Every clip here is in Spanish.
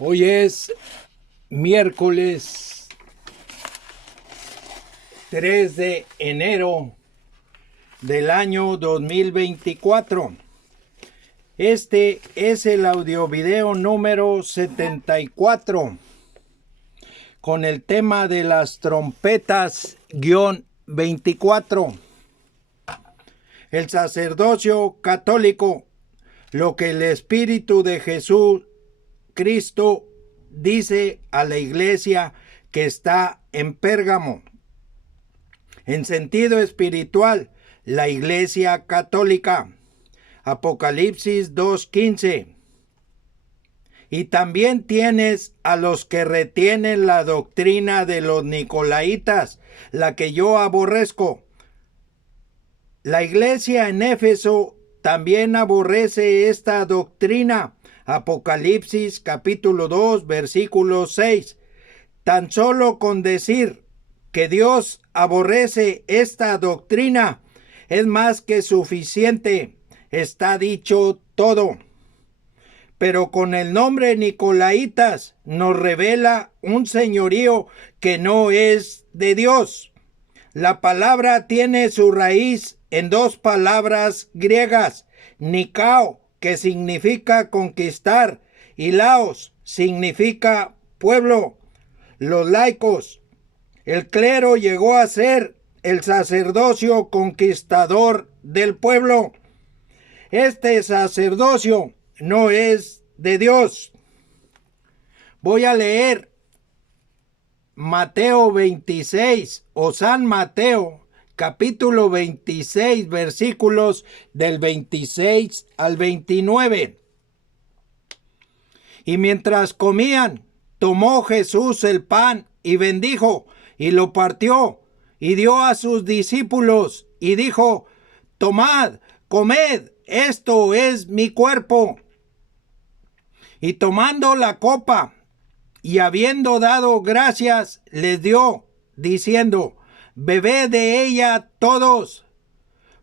Hoy es miércoles 3 de enero del año 2024. Este es el audiovideo número 74 con el tema de las trompetas-24. El sacerdocio católico, lo que el Espíritu de Jesús Cristo dice a la iglesia que está en Pérgamo. En sentido espiritual, la iglesia católica. Apocalipsis 2:15. Y también tienes a los que retienen la doctrina de los nicolaítas, la que yo aborrezco. La iglesia en Éfeso también aborrece esta doctrina. Apocalipsis capítulo 2, versículo 6. Tan solo con decir que Dios aborrece esta doctrina es más que suficiente. Está dicho todo. Pero con el nombre Nicolaitas nos revela un señorío que no es de Dios. La palabra tiene su raíz en dos palabras griegas: Nikao, que significa conquistar, y Laos significa pueblo. Los laicos. El clero llegó a ser el sacerdocio conquistador del pueblo. Este sacerdocio no es de Dios. Voy a leer Mateo 26 o San Mateo capítulo 26, versículos del 26 al 29. Y mientras comían, tomó Jesús el pan y bendijo, y lo partió, y dio a sus discípulos, y dijo: tomad, comed, esto es mi cuerpo. Y tomando la copa, y habiendo dado gracias, les dio, diciendo: bebed de ella todos,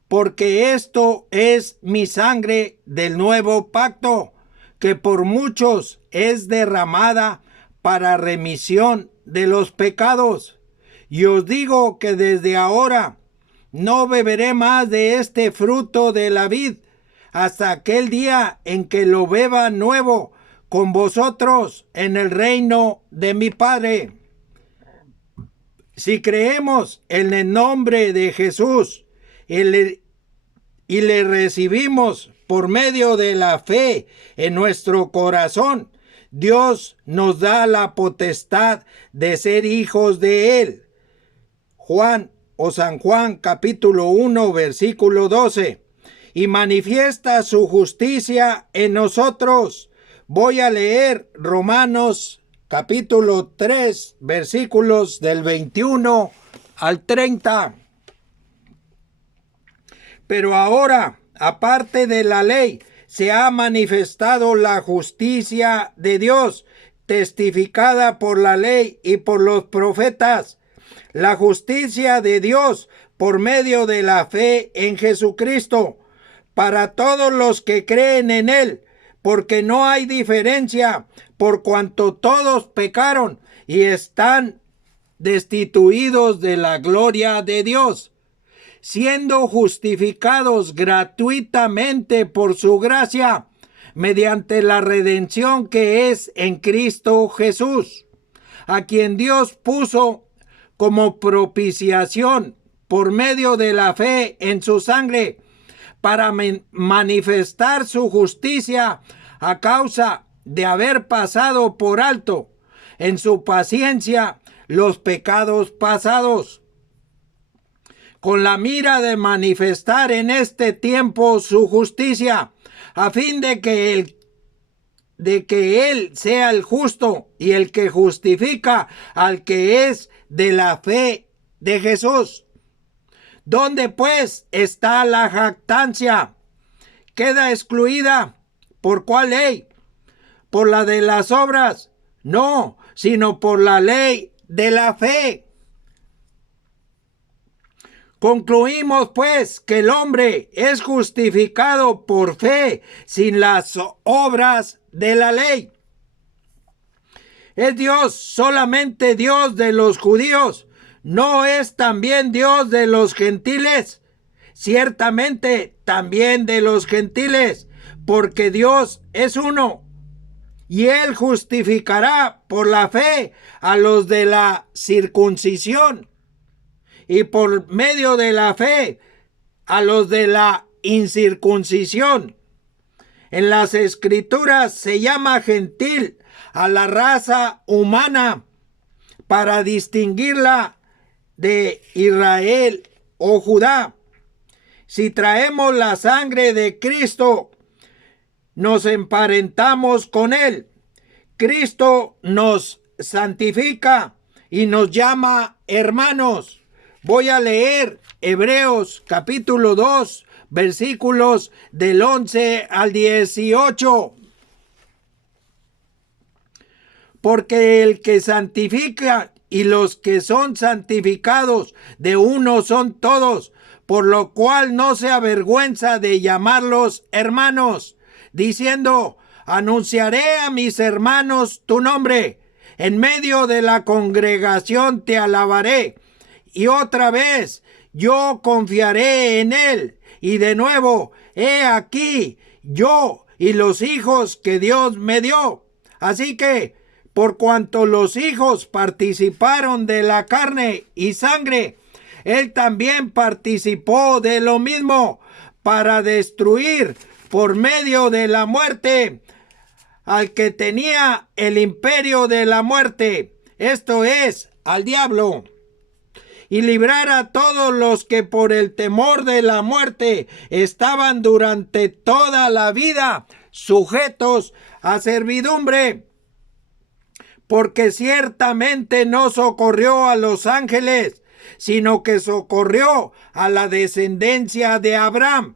porque esto es mi sangre del nuevo pacto, que por muchos es derramada para remisión de los pecados. Y os digo que desde ahora no beberé más de este fruto de la vid, hasta aquel día en que lo beba nuevo con vosotros en el reino de mi Padre. Si creemos en el nombre de Jesús y le recibimos por medio de la fe en nuestro corazón, Dios nos da la potestad de ser hijos de Él. Juan o San Juan capítulo 1 versículo 12. Y manifiesta su justicia en nosotros. Voy a leer Romanos capítulo 3, versículos del 21 al 30. Pero ahora, aparte de la ley, se ha manifestado la justicia de Dios, testificada por la ley y por los profetas. La justicia de Dios por medio de la fe en Jesucristo, para todos los que creen en Él, porque no hay diferencia, por cuanto todos pecaron y están destituidos de la gloria de Dios, siendo justificados gratuitamente por su gracia, mediante la redención que es en Cristo Jesús, a quien Dios puso como propiciación por medio de la fe en su sangre, para manifestar su justicia a causa de haber pasado por alto en su paciencia los pecados pasados, con la mira de manifestar en este tiempo su justicia, a fin de que Él sea el justo y el que justifica al que es de la fe de Jesús. ¿Dónde pues está la jactancia? ¿Queda excluida? ¿Por cuál ley? ¿Por la de las obras? No, sino por la ley de la fe. Concluimos pues que el hombre es justificado por fe sin las obras de la ley. ¿Es Dios solamente Dios de los judíos? ¿No es también Dios de los gentiles? Ciertamente también de los gentiles, porque Dios es uno. Y Él justificará por la fe a los de la circuncisión, y por medio de la fe a los de la incircuncisión. En las Escrituras se llama gentil a la raza humana para distinguirla de Israel o Judá. Si traemos la sangre de Cristo, nos emparentamos con Él. Cristo nos santifica y nos llama hermanos. Voy a leer Hebreos capítulo 2, versículos del 11 al 18. Porque el que santifica y los que son santificados de uno son todos, por lo cual no se avergüenza de llamarlos hermanos, diciendo: anunciaré a mis hermanos tu nombre, en medio de la congregación te alabaré, y otra vez yo confiaré en él, y de nuevo, he aquí yo y los hijos que Dios me dio. Así que, por cuanto los hijos participaron de la carne y sangre, él también participó de lo mismo, para destruir por medio de la muerte al que tenía el imperio de la muerte, esto es, al diablo, y librar a todos los que por el temor de la muerte estaban durante toda la vida sujetos a servidumbre. Porque ciertamente no socorrió a los ángeles, sino que socorrió a la descendencia de Abraham,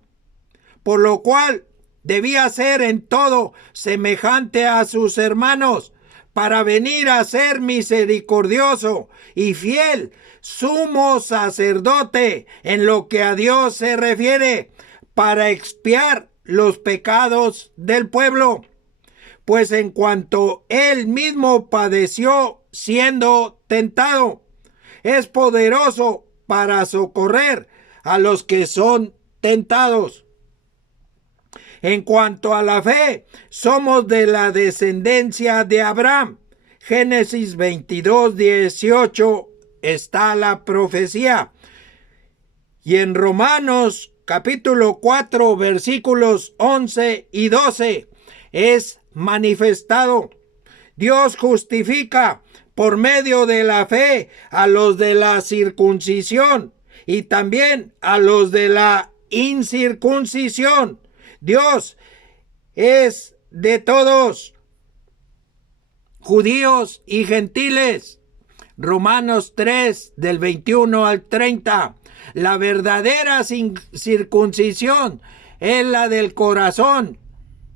por lo cual debía ser en todo semejante a sus hermanos, para venir a ser misericordioso y fiel sumo sacerdote en lo que a Dios se refiere, para expiar los pecados del pueblo. Pues en cuanto él mismo padeció siendo tentado, es poderoso para socorrer a los que son tentados. En cuanto a la fe, somos de la descendencia de Abraham. Génesis 22, 18 está la profecía. Y en Romanos capítulo 4, versículos 11 y 12 es manifestado. Dios justifica por medio de la fe a los de la circuncisión y también a los de la incircuncisión. Dios es de todos, judíos y gentiles. Romanos 3, del 21 al 30. La verdadera circuncisión es la del corazón.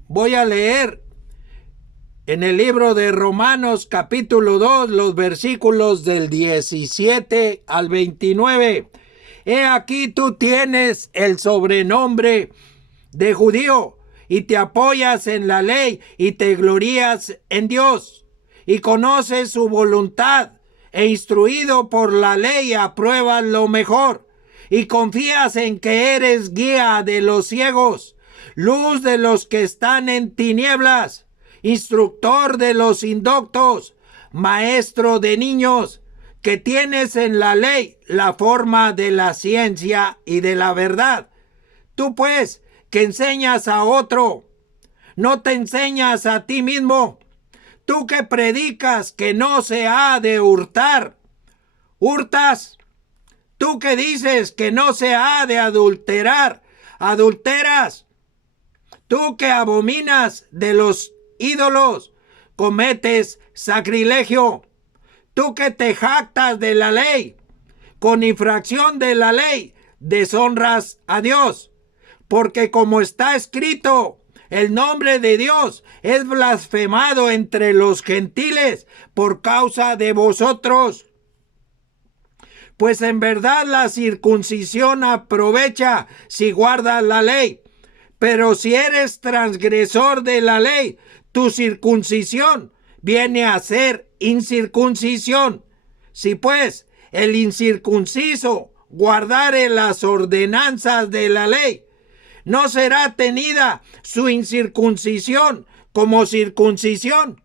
Voy a leer en el libro de Romanos capítulo 2 los versículos del 17 al 29. He aquí tú tienes el sobrenombre de judío y te apoyas en la ley y te glorías en Dios y conoces su voluntad e instruido por la ley apruebas lo mejor y confías en que eres guía de los ciegos, luz de los que están en tinieblas, instructor de los indoctos, maestro de niños, que tienes en la ley la forma de la ciencia y de la verdad. Tú pues, que enseñas a otro, no te enseñas a ti mismo. Tú que predicas que no se ha de hurtar, hurtas. Tú que dices que no se ha de adulterar, adulteras. Tú que abominas de los ídolos, cometes sacrilegio. Tú que te jactas de la ley, con infracción de la ley, deshonras a Dios. Porque como está escrito, el nombre de Dios es blasfemado entre los gentiles por causa de vosotros. Pues en verdad la circuncisión aprovecha si guardas la ley. Pero si eres transgresor de la ley, tu circuncisión viene a ser incircuncisión. Si pues el incircunciso guardare las ordenanzas de la ley, no será tenida su incircuncisión como circuncisión.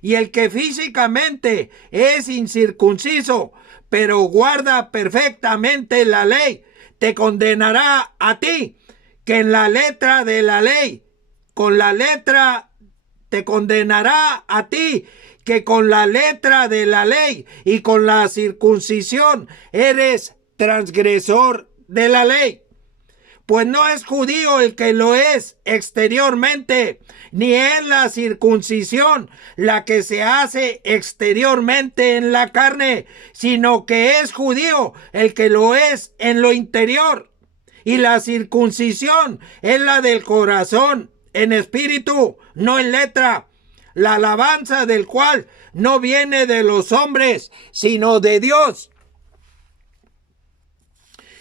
Y el que físicamente es incircunciso, pero guarda perfectamente la ley, te condenará a ti, que en la letra de la ley, con la letra te condenará a ti, que con la letra de la ley y con la circuncisión eres transgresor de la ley. Pues no es judío el que lo es exteriormente, ni es la circuncisión la que se hace exteriormente en la carne, sino que es judío el que lo es en lo interior. Y la circuncisión es la del corazón, en espíritu, no en letra, la alabanza del cual no viene de los hombres, sino de Dios.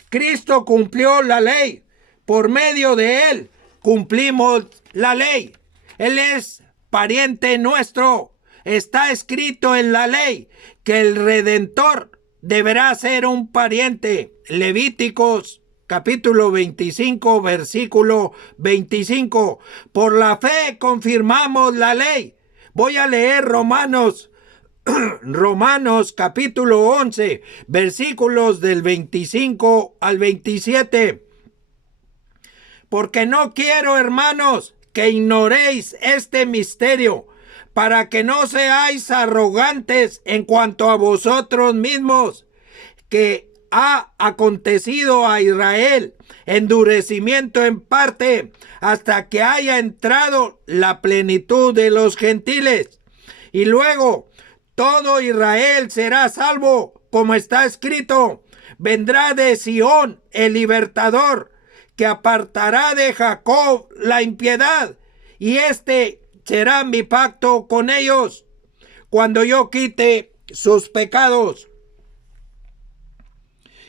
Cristo cumplió la ley. Por medio de él cumplimos la ley. Él es pariente nuestro. Está escrito en la ley que el Redentor deberá ser un pariente. Levíticos capítulo 25, versículo 25. Por la fe confirmamos la ley. Voy a leer Romanos capítulo 11, versículos del 25 al 27. Porque no quiero, hermanos, que ignoréis este misterio, para que no seáis arrogantes en cuanto a vosotros mismos, que ha acontecido a Israel endurecimiento en parte, hasta que haya entrado la plenitud de los gentiles. Y luego todo Israel será salvo, como está escrito: vendrá de Sión el libertador, que apartará de Jacob la impiedad, y este será mi pacto con ellos, cuando yo quite sus pecados.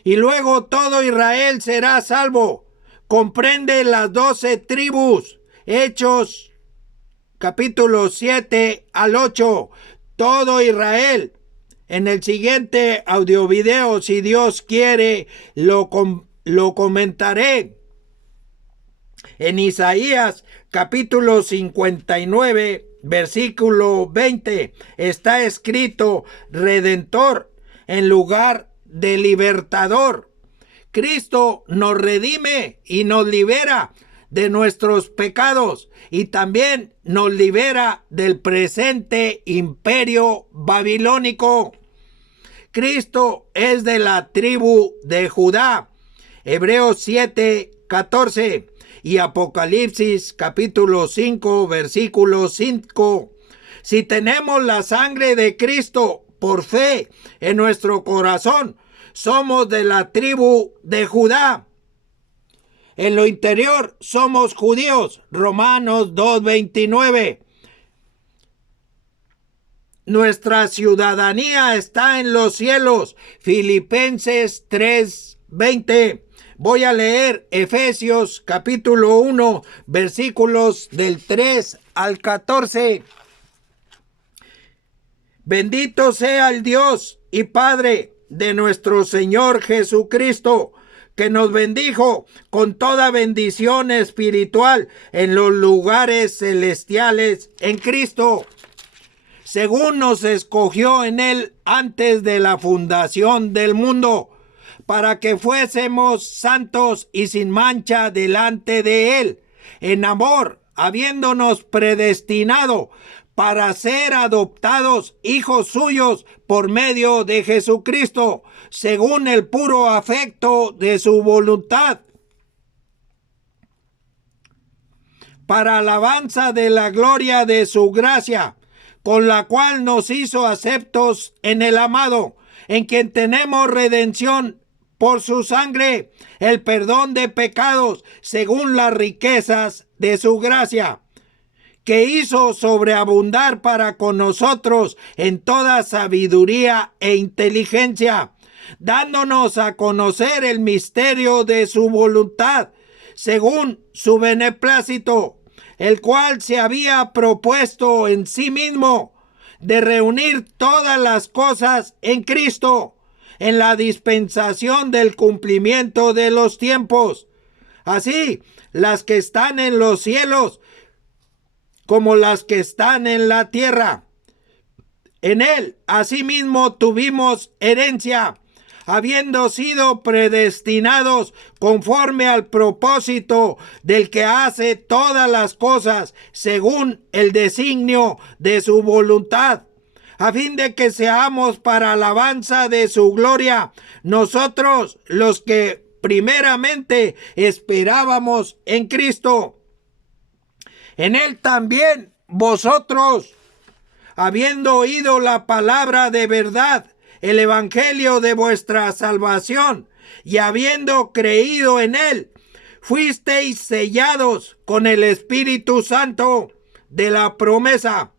Y luego todo Israel será salvo. Comprende las 12 tribus. Hechos capítulo 7 al 8. Todo Israel. En el siguiente audiovideo, si Dios quiere, lo comentaré. En Isaías capítulo 59, versículo 20, está escrito Redentor en lugar de libertador. Cristo nos redime y nos libera de nuestros pecados y también nos libera del presente imperio babilónico. Cristo es de la tribu de Judá. Hebreos 7, 14 y Apocalipsis capítulo 5, versículo 5. Si tenemos la sangre de Cristo por fe en nuestro corazón, somos de la tribu de Judá. En lo interior somos judíos. Romanos 2:29. Nuestra ciudadanía está en los cielos. Filipenses 3:20. Voy a leer Efesios capítulo 1, versículos del 3 al 14. Bendito sea el Dios y Padre de nuestro Señor Jesucristo, que nos bendijo con toda bendición espiritual en los lugares celestiales en Cristo, según nos escogió en él antes de la fundación del mundo, para que fuésemos santos y sin mancha delante de él, en amor, habiéndonos predestinado para ser adoptados hijos suyos por medio de Jesucristo, según el puro afecto de su voluntad, para alabanza de la gloria de su gracia, con la cual nos hizo aceptos en el amado, en quien tenemos redención por su sangre, el perdón de pecados, según las riquezas de su gracia, que hizo sobreabundar para con nosotros en toda sabiduría e inteligencia, dándonos a conocer el misterio de su voluntad, según su beneplácito, el cual se había propuesto en sí mismo de reunir todas las cosas en Cristo, en la dispensación del cumplimiento de los tiempos. Así, las que están en los cielos como las que están en la tierra. En él, asimismo, tuvimos herencia, habiendo sido predestinados conforme al propósito del que hace todas las cosas según el designio de su voluntad, a fin de que seamos para alabanza de su gloria, nosotros los que primeramente esperábamos en Cristo. En él también vosotros, habiendo oído la palabra de verdad, el evangelio de vuestra salvación, y habiendo creído en él, fuisteis sellados con el Espíritu Santo de la promesa,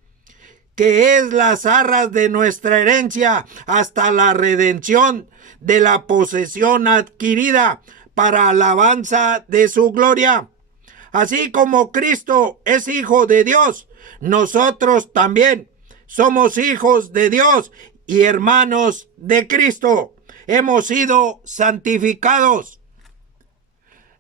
que es las arras de nuestra herencia hasta la redención de la posesión adquirida para alabanza de su gloria. Así como Cristo es Hijo de Dios, nosotros también somos hijos de Dios y hermanos de Cristo. Hemos sido santificados.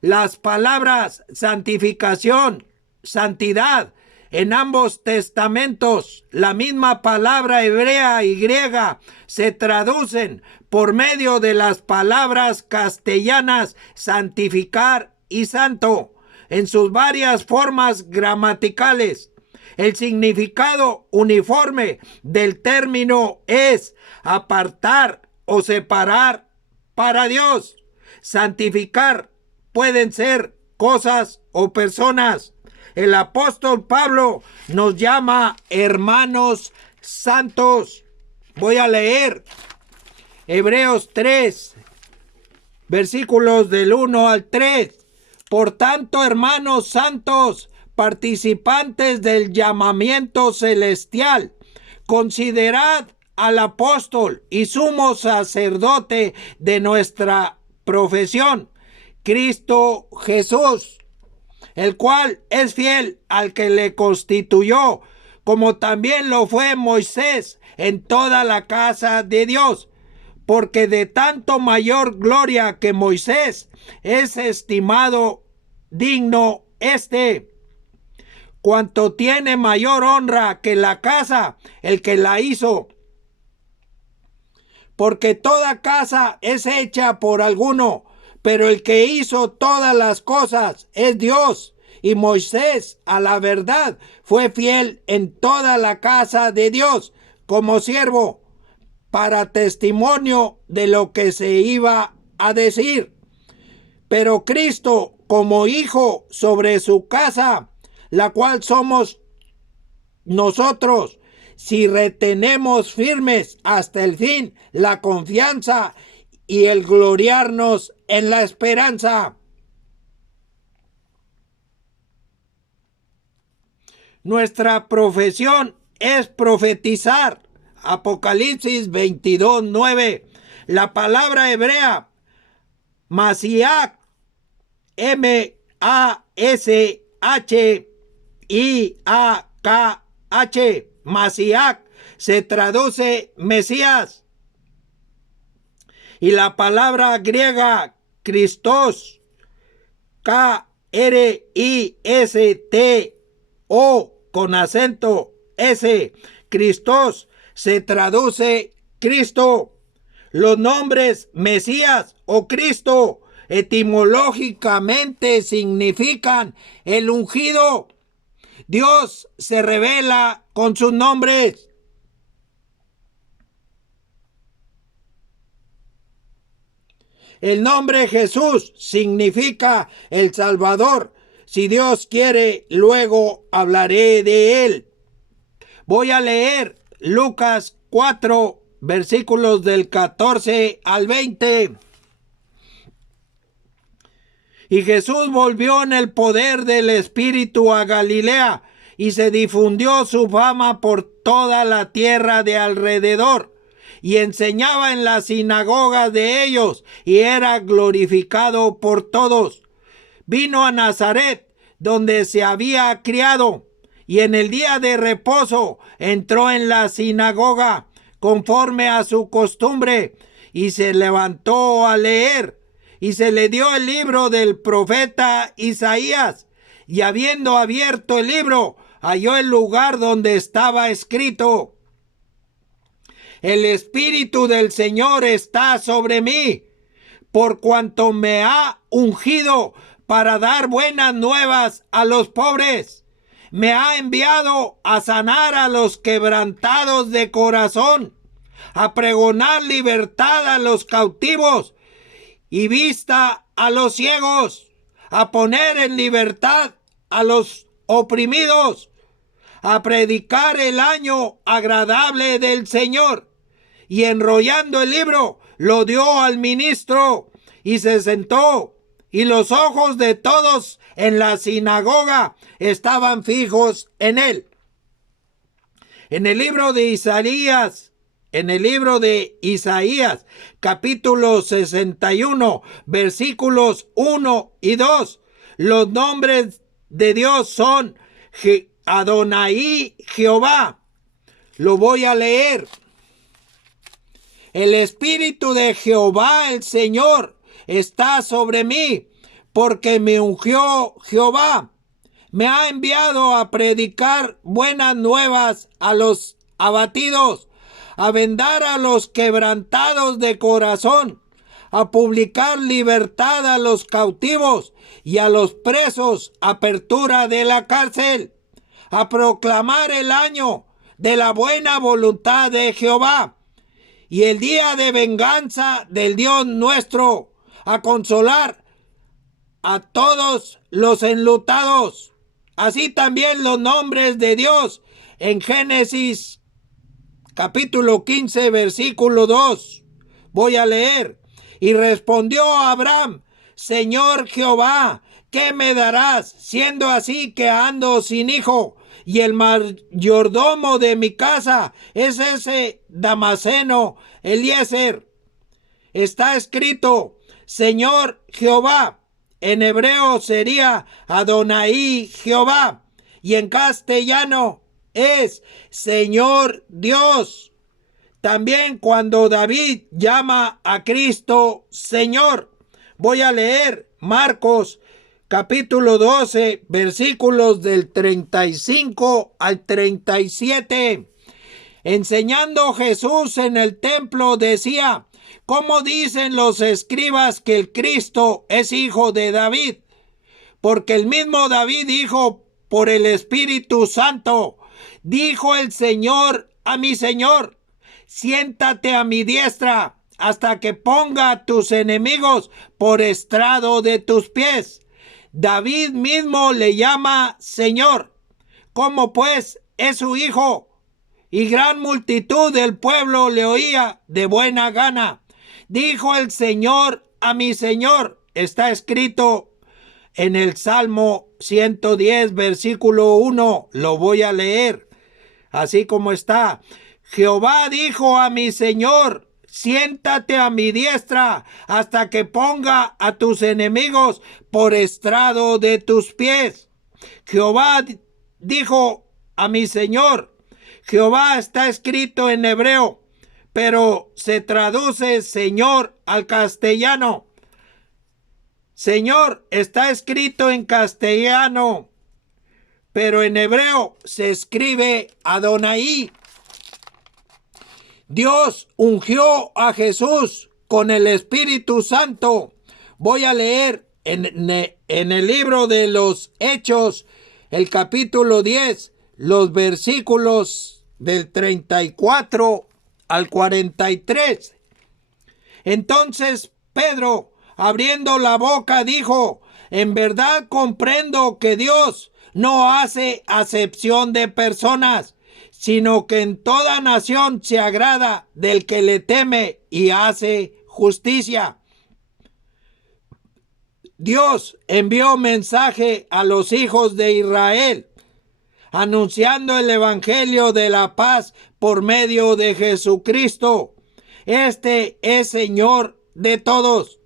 Las palabras santificación, santidad, en ambos testamentos, la misma palabra hebrea y griega se traducen por medio de las palabras castellanas santificar y santo en sus varias formas gramaticales. El significado uniforme del término es apartar o separar para Dios. Santificar pueden ser cosas o personas. El apóstol Pablo nos llama hermanos santos. Voy a leer Hebreos 3, versículos del 1 al 3. Por tanto, hermanos santos, participantes del llamamiento celestial, considerad al apóstol y sumo sacerdote de nuestra profesión, Cristo Jesús, el cual es fiel al que le constituyó, como también lo fue Moisés en toda la casa de Dios, porque de tanto mayor gloria que Moisés es estimado digno cuanto tiene mayor honra que la casa, el que la hizo. Porque toda casa es hecha por alguno, pero el que hizo todas las cosas es Dios. Y Moisés, a la verdad, fue fiel en toda la casa de Dios como siervo, para testimonio de lo que se iba a decir. Pero Cristo como hijo sobre su casa, la cual somos nosotros, si retenemos firmes hasta el fin la confianza y el gloriarnos en la esperanza. Nuestra profesión es profetizar. Apocalipsis 22:9. La palabra hebrea Mashiach, M-A-S-H-I-A-K-H, Mashiach, se traduce Mesías. Y la palabra griega Christos, K-R-I-S-T-O, con acento S, Christos, se traduce Cristo. Los nombres Mesías o Cristo etimológicamente significan el ungido. Dios se revela con sus nombres. El nombre Jesús significa el Salvador. Si Dios quiere, luego hablaré de él. Voy a leer Lucas 4, versículos del 14 al 20. Y Jesús volvió en el poder del Espíritu a Galilea, y se difundió su fama por toda la tierra de alrededor, y enseñaba en las sinagogas de ellos, y era glorificado por todos. Vino a Nazaret, donde se había criado, y en el día de reposo entró en la sinagoga conforme a su costumbre y se levantó a leer. Y se le dio el libro del profeta Isaías, y habiendo abierto el libro, halló el lugar donde estaba escrito: El Espíritu del Señor está sobre mí, por cuanto me ha ungido para dar buenas nuevas a los pobres. Me ha enviado a sanar a los quebrantados de corazón, a pregonar libertad a los cautivos y vista a los ciegos, a poner en libertad a los oprimidos, a predicar el año agradable del Señor. Y enrollando el libro, lo dio al ministro y se sentó. Y los ojos de todos en la sinagoga estaban fijos en él. En el libro de Isaías, capítulo 61, versículos 1 y 2, los nombres de Dios son Adonai, Jehová. Lo voy a leer. El Espíritu de Jehová, el Señor, está sobre mí, porque me ungió Jehová. Me ha enviado a predicar buenas nuevas a los abatidos, a vendar a los quebrantados de corazón, a publicar libertad a los cautivos y a los presos apertura de la cárcel, a proclamar el año de la buena voluntad de Jehová y el día de venganza del Dios nuestro, a consolar a todos los enlutados. Así también los nombres de Dios en Génesis capítulo 15, versículo 2. Voy a leer. Y respondió Abraham: Señor Jehová, ¿qué me darás, siendo así que ando sin hijo? Y el mayordomo de mi casa es ese Damaseno Eliezer. Está escrito: Señor Jehová. En hebreo sería Adonai Jehová. Y en castellano es Señor Dios. También cuando David llama a Cristo Señor. Voy a leer Marcos capítulo 12, versículos del 35 al 37. Enseñando Jesús en el templo decía: ¿Cómo dicen los escribas que el Cristo es hijo de David? Porque el mismo David dijo por el Espíritu Santo: dijo el Señor a mi Señor: siéntate a mi diestra hasta que ponga a tus enemigos por estrado de tus pies. David mismo le llama Señor. ¿Cómo pues es su hijo? Y gran multitud del pueblo le oía de buena gana. Dijo el Señor a mi Señor. Está escrito en el Salmo 110, versículo 1. Lo voy a leer así como está. Jehová dijo a mi Señor: siéntate a mi diestra hasta que ponga a tus enemigos por estrado de tus pies. Jehová dijo a mi Señor. Jehová está escrito en hebreo, pero se traduce Señor al castellano. Señor está escrito en castellano, pero en hebreo se escribe Adonai. Dios ungió a Jesús con el Espíritu Santo. Voy a leer en el libro de los Hechos, el capítulo 10, los versículos del 34 al 43. Entonces Pedro, abriendo la boca, dijo: en verdad comprendo que Dios no hace acepción de personas, sino que en toda nación se agrada del que le teme y hace justicia. Dios envió mensaje a los hijos de Israel, anunciando el evangelio de la paz por medio de Jesucristo. Este es Señor de todos.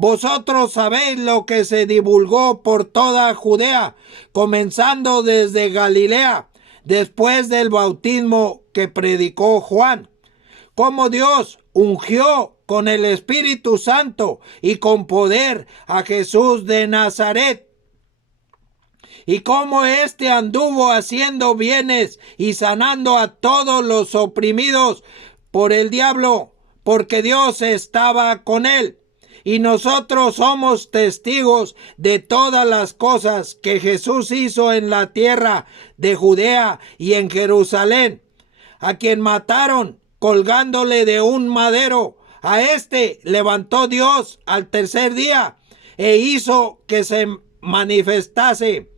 Vosotros sabéis lo que se divulgó por toda Judea, comenzando desde Galilea, después del bautismo que predicó Juan, cómo Dios ungió con el Espíritu Santo y con poder a Jesús de Nazaret, y cómo éste anduvo haciendo bienes y sanando a todos los oprimidos por el diablo, porque Dios estaba con él. Y nosotros somos testigos de todas las cosas que Jesús hizo en la tierra de Judea y en Jerusalén, a quien mataron colgándole de un madero. A este levantó Dios al tercer día e hizo que se manifestase,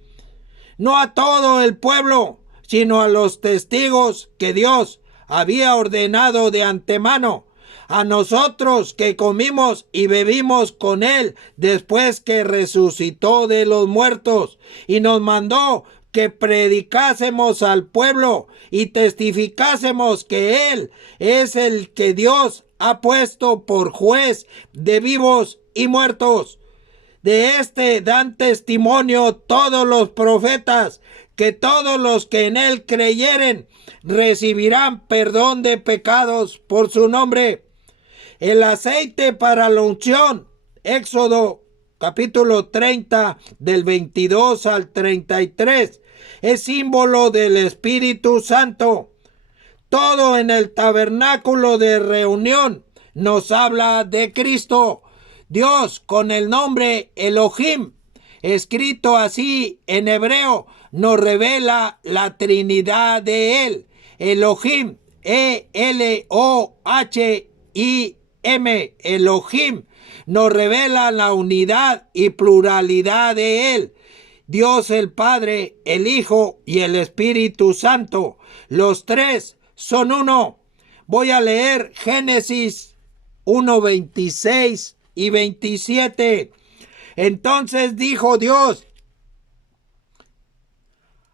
no a todo el pueblo, sino a los testigos que Dios había ordenado de antemano, a nosotros que comimos y bebimos con él después que resucitó de los muertos, y nos mandó que predicásemos al pueblo y testificásemos que él es el que Dios ha puesto por juez de vivos y muertos. De este dan testimonio todos los profetas, que todos los que en él creyeren recibirán perdón de pecados por su nombre. El aceite para la unción, Éxodo capítulo 30 del 22 al 33, es símbolo del Espíritu Santo. Todo en el tabernáculo de reunión nos habla de Cristo. Dios con el nombre Elohim, escrito así en hebreo, nos revela la Trinidad de él. Elohim, E-L-O-H-I-M, Elohim, nos revela la unidad y pluralidad de él. Dios el Padre, el Hijo y el Espíritu Santo. Los tres son uno. Voy a leer Génesis 1:26 y 27. Entonces dijo Dios: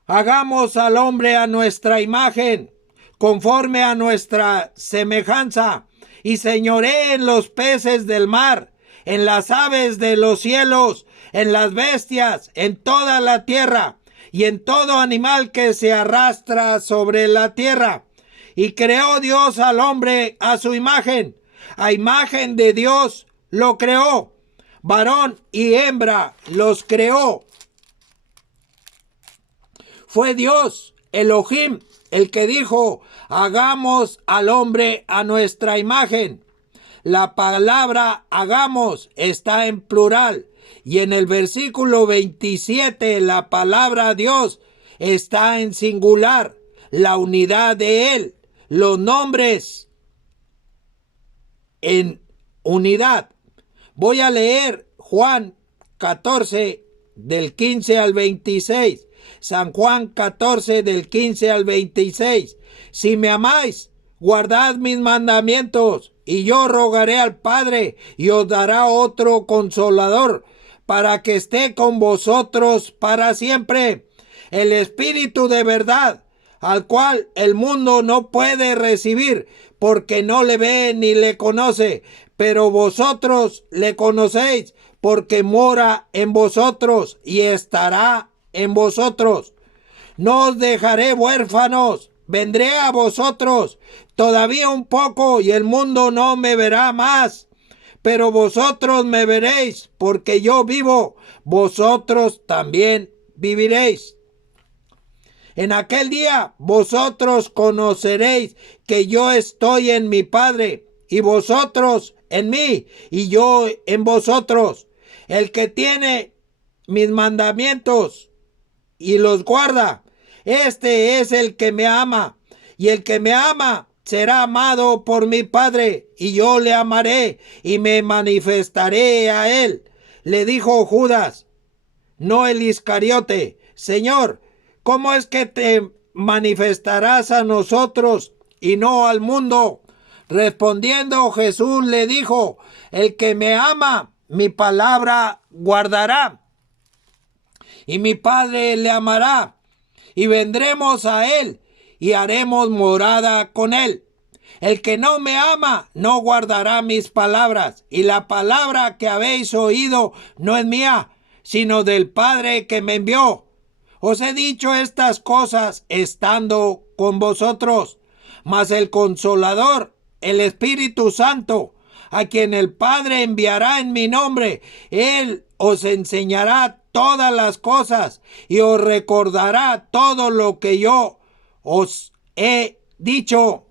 hagamos al hombre a nuestra imagen, conforme a nuestra semejanza, y señoree en los peces del mar, en las aves de los cielos, en las bestias, en toda la tierra, y en todo animal que se arrastra sobre la tierra. Y creó Dios al hombre a su imagen, a imagen de Dios lo creó, varón y hembra los creó. Fue Dios, Elohim, el que dijo: hagamos al hombre a nuestra imagen. La palabra hagamos está en plural, y en el versículo 27 la palabra Dios está en singular, la unidad de él, los nombres en unidad. Voy a leer Juan 14 del 15 al 26. San Juan 14 del 15 al 26. Si me amáis, guardad mis mandamientos, y yo rogaré al Padre, y os dará otro consolador, para que esté con vosotros para siempre, el Espíritu de verdad, al cual el mundo no puede recibir, porque no le ve ni le conoce, pero vosotros le conocéis, porque mora en vosotros y estará en vosotros. No os dejaré huérfanos, vendré a vosotros. Todavía un poco y el mundo no me verá más, pero vosotros me veréis, porque yo vivo, vosotros también viviréis. En aquel día vosotros conoceréis que yo estoy en mi Padre, y vosotros en mí, y yo en vosotros. El que tiene mis mandamientos y los guarda, este es el que me ama, y el que me ama será amado por mi Padre, y yo le amaré y me manifestaré a él. Le dijo Judas, no el Iscariote: Señor, ¿cómo es que te manifestarás a nosotros y no al mundo? Respondiendo Jesús le dijo: el que me ama, mi palabra guardará, y mi Padre le amará, y vendremos a él y haremos morada con él. El que no me ama no guardará mis palabras, y la palabra que habéis oído no es mía, sino del Padre que me envió. Os he dicho estas cosas estando con vosotros, mas el Consolador, el Espíritu Santo, a quien el Padre enviará en mi nombre, Él os enseñará todas las cosas y os recordará todo lo que yo os he dicho.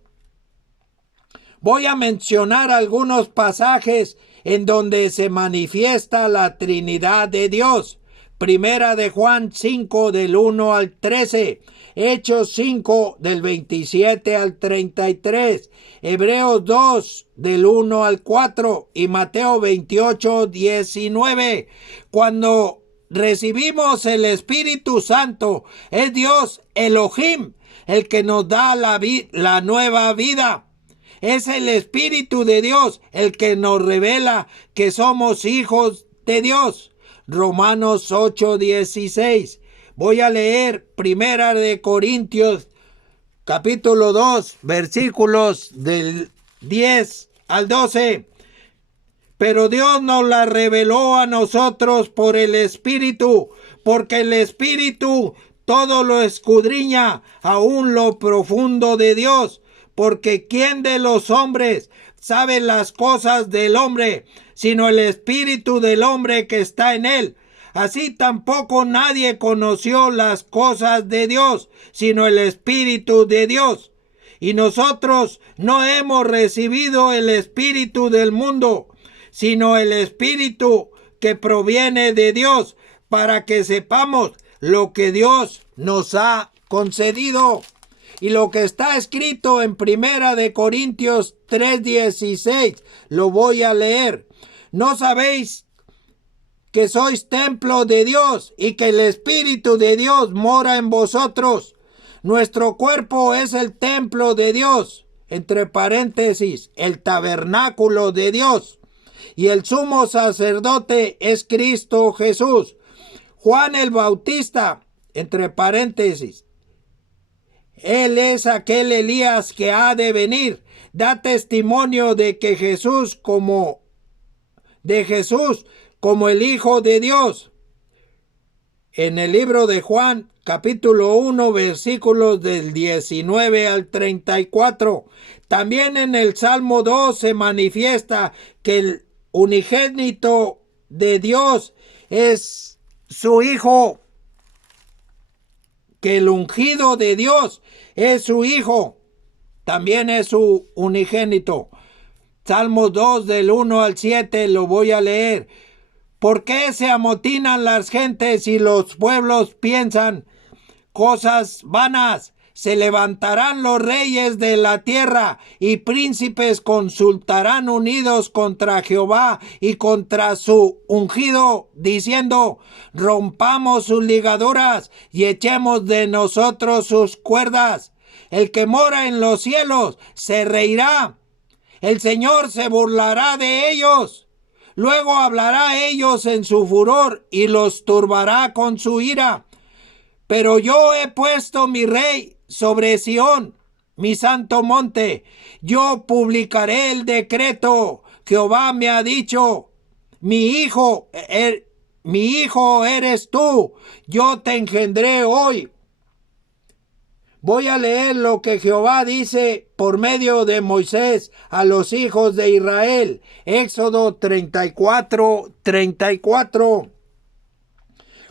Voy a mencionar algunos pasajes en donde se manifiesta la Trinidad de Dios. Primera de Juan 5 del 1 al 13, Hechos 5 del 27 al 33, Hebreos 2 del 1 al 4 y Mateo 28, 19. Cuando recibimos el Espíritu Santo, es Dios Elohim el que nos da la nueva vida. Es el Espíritu de Dios el que nos revela que somos hijos de Dios. Romanos 8:16. Voy a leer Primera de Corintios, capítulo 2, versículos del 10 al 12. Pero Dios nos la reveló a nosotros por el Espíritu, porque el Espíritu todo lo escudriña, aún lo profundo de Dios. Porque ¿quién de los hombres sabe las cosas del hombre, sino el espíritu del hombre que está en él? Así tampoco nadie conoció las cosas de Dios, sino el Espíritu de Dios. Y nosotros no hemos recibido el espíritu del mundo, sino el Espíritu que proviene de Dios, para que sepamos lo que Dios nos ha concedido. Y lo que está escrito en Primera de Corintios 3:16, lo voy a leer. ¿No sabéis que sois templo de Dios y que el Espíritu de Dios mora en vosotros? Nuestro cuerpo es el templo de Dios, entre paréntesis, el tabernáculo de Dios. Y el sumo sacerdote es Cristo Jesús. Juan el Bautista, entre paréntesis, él es aquel Elías que ha de venir. Da testimonio de que Jesús como el Hijo de Dios. En el libro de Juan, capítulo 1, versículos del 19 al 34. También en el Salmo 2 se manifiesta que el unigénito de Dios es su Hijo, que el ungido de Dios es su Hijo, también es su unigénito. Salmos 2 del 1 al 7 lo voy a leer. ¿Por qué se amotinan las gentes y los pueblos piensan cosas vanas? Se levantarán los reyes de la tierra y príncipes consultarán unidos contra Jehová y contra su ungido, diciendo: rompamos sus ligaduras y echemos de nosotros sus cuerdas. El que mora en los cielos se reirá. El Señor se burlará de ellos. Luego hablará a ellos en su furor y los turbará con su ira. Pero yo he puesto mi rey sobre Sión, mi santo monte. Yo publicaré el decreto. Jehová me ha dicho: mi hijo eres tú. Yo te engendré hoy. Voy a leer lo que Jehová dice por medio de Moisés a los hijos de Israel. Éxodo 34:34.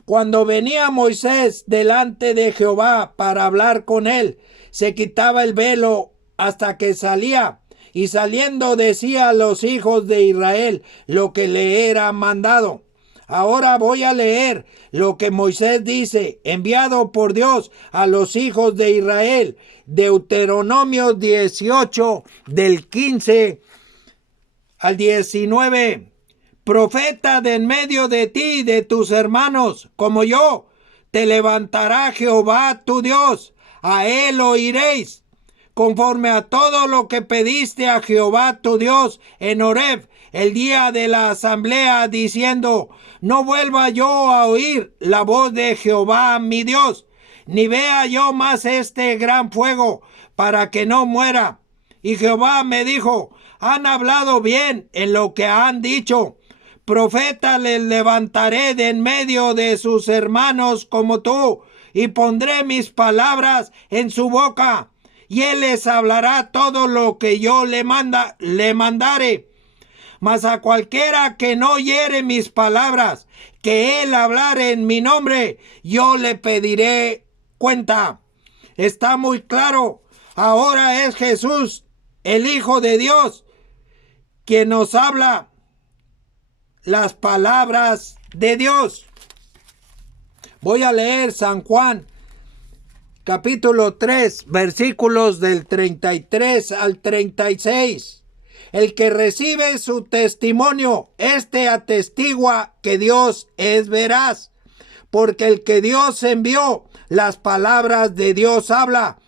Cuando venía Moisés delante de Jehová para hablar con él, se quitaba el velo hasta que salía, y saliendo decía a los hijos de Israel lo que le era mandado. Ahora voy a leer lo que Moisés dice, enviado por Dios a los hijos de Israel. Deuteronomio 18, del 15 al 19. Profeta de en medio de ti y de tus hermanos, como yo, te levantará Jehová tu Dios. A él oiréis, conforme a todo lo que pediste a Jehová tu Dios en Horeb, el día de la asamblea, diciendo: no vuelva yo a oír la voz de Jehová mi Dios, ni vea yo más este gran fuego, para que no muera. Y Jehová me dijo: han hablado bien en lo que han dicho. Profeta les levantaré de en medio de sus hermanos como tú, y pondré mis palabras en su boca, y él les hablará todo lo que yo le mandare. Mas a cualquiera que no oyere mis palabras, que él hablare en mi nombre, yo le pediré cuenta. Está muy claro. Ahora es Jesús, el Hijo de Dios, quien nos habla las palabras de Dios. Voy a leer San Juan, capítulo 3, versículos del 33 al 36. El que recibe su testimonio, este atestigua que Dios es veraz, porque el que Dios envió, las palabras de Dios habla,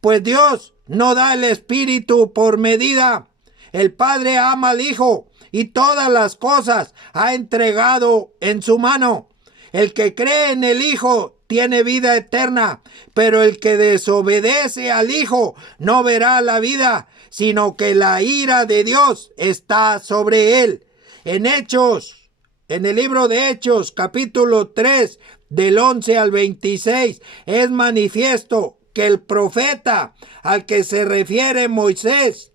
pues Dios no da el Espíritu por medida. El Padre ama al Hijo y todas las cosas ha entregado en su mano. El que cree en el Hijo tiene vida eterna, pero el que desobedece al Hijo no verá la vida, sino que la ira de Dios está sobre él. En el libro de Hechos, capítulo 3, del 11 al 26, es manifiesto que el profeta al que se refiere Moisés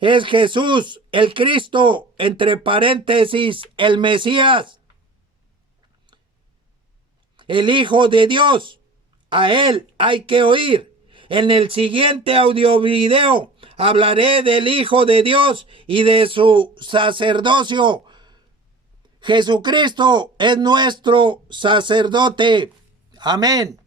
es Jesús, el Cristo, entre paréntesis, el Mesías, el Hijo de Dios. A él hay que oír. En el siguiente audiovideo hablaré del Hijo de Dios y de su sacerdocio. Jesucristo es nuestro sacerdote. Amén.